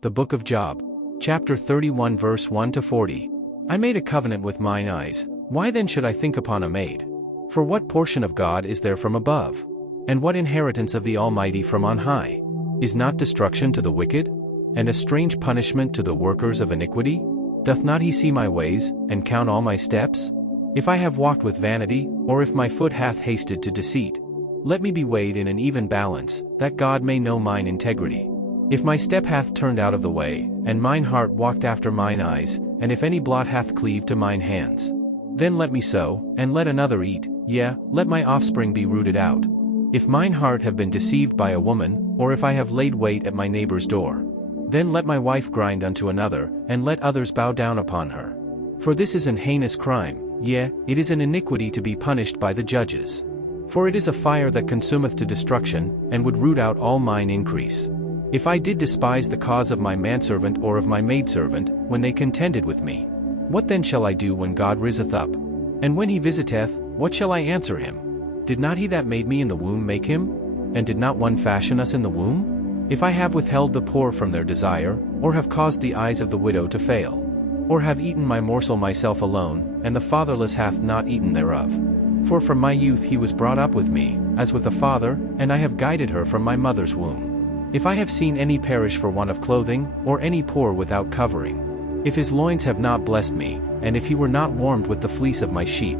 The Book of Job. Chapter 31 verse 1 to 40. I made a covenant with mine eyes, why then should I think upon a maid? For what portion of God is there from above? And what inheritance of the Almighty from on high? Is not destruction to the wicked? And a strange punishment to the workers of iniquity? Doth not he see my ways, and count all my steps? If I have walked with vanity, or if my foot hath hasted to deceit, let me be weighed in an even balance, that God may know mine integrity. If my step hath turned out of the way, and mine heart walked after mine eyes, and if any blot hath cleaved to mine hands, then let me sow, and let another eat, yea, let my offspring be rooted out. If mine heart have been deceived by a woman, or if I have laid wait at my neighbor's door, then let my wife grind unto another, and let others bow down upon her. For this is an heinous crime, yea, it is an iniquity to be punished by the judges. For it is a fire that consumeth to destruction, and would root out all mine increase. If I did despise the cause of my manservant or of my maidservant, when they contended with me, what then shall I do when God riseth up? And when he visiteth, what shall I answer him? Did not he that made me in the womb make him? And did not one fashion us in the womb? If I have withheld the poor from their desire, or have caused the eyes of the widow to fail, or have eaten my morsel myself alone, and the fatherless hath not eaten thereof. For from my youth he was brought up with me, as with a father, and I have guided her from my mother's womb. If I have seen any perish for want of clothing, or any poor without covering, if his loins have not blessed me, and if he were not warmed with the fleece of my sheep,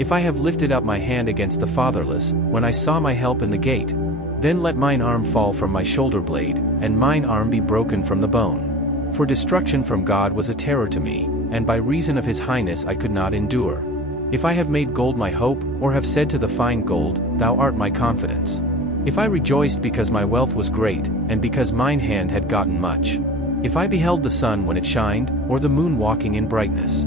if I have lifted up my hand against the fatherless, when I saw my help in the gate, then let mine arm fall from my shoulder blade, and mine arm be broken from the bone. For destruction from God was a terror to me, and by reason of his highness I could not endure. If I have made gold my hope, or have said to the fine gold, Thou art my confidence. If I rejoiced because my wealth was great, and because mine hand had gotten much. If I beheld the sun when it shined, or the moon walking in brightness.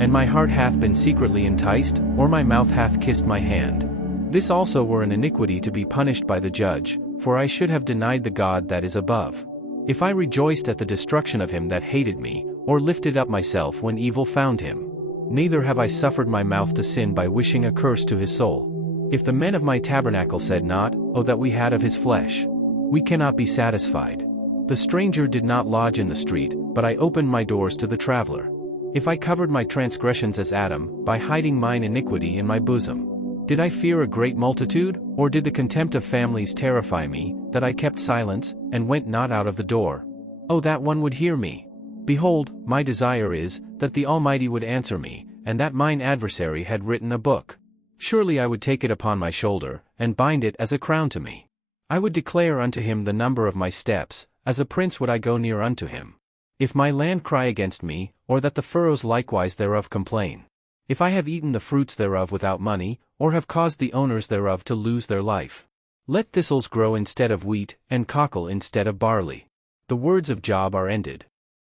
And my heart hath been secretly enticed, or my mouth hath kissed my hand. This also were an iniquity to be punished by the judge, for I should have denied the God that is above. If I rejoiced at the destruction of him that hated me, or lifted up myself when evil found him. Neither have I suffered my mouth to sin by wishing a curse to his soul. If the men of my tabernacle said not, O that we had of his flesh, we cannot be satisfied. The stranger did not lodge in the street, but I opened my doors to the traveler. If I covered my transgressions as Adam, by hiding mine iniquity in my bosom. Did I fear a great multitude, or did the contempt of families terrify me, that I kept silence, and went not out of the door? Oh, that one would hear me! Behold, my desire is, that the Almighty would answer me, and that mine adversary had written a book. Surely I would take it upon my shoulder, and bind it as a crown to me. I would declare unto him the number of my steps, as a prince would I go near unto him. If my land cry against me, or that the furrows likewise thereof complain. If I have eaten the fruits thereof without money, or have caused the owners thereof to lose their life. Let thistles grow instead of wheat, and cockle instead of barley. The words of Job are ended.